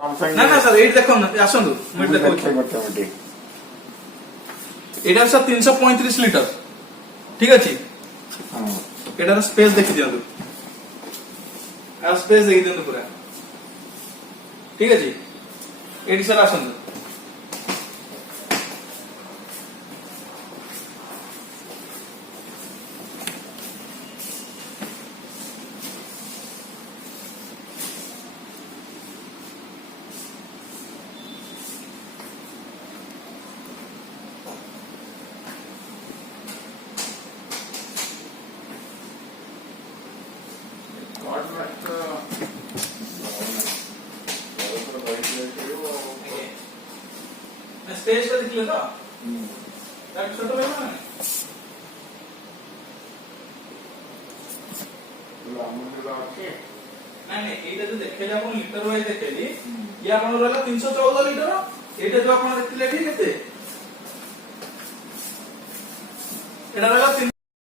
না না স্যার এইটা দেখুন আসন্তু ମୁଁ ଏଠି ଦେଖଉଛି ଏଇଟା ସ୍যাର 335 লিটার ঠিক ଅଛି ଏଟାର ସ୍ପେସ୍ ଦେଖି ଦିଅନ୍ତୁ ଆଉ ସ୍ପେସ୍ ଦେଖି ଦିଅନ୍ତୁ ପୁରା ঠিক ଅଛି ଏଠି ସାର୍ ଆସନ୍ତୁ स्पेस का दिखले तो दैट छोटा है ना नहीं एटा जो देखले आपण लीटर वाइज देखली ये आपण रहला 314 लीटर एटा जो आपण देखले ठीक केते एटा रहला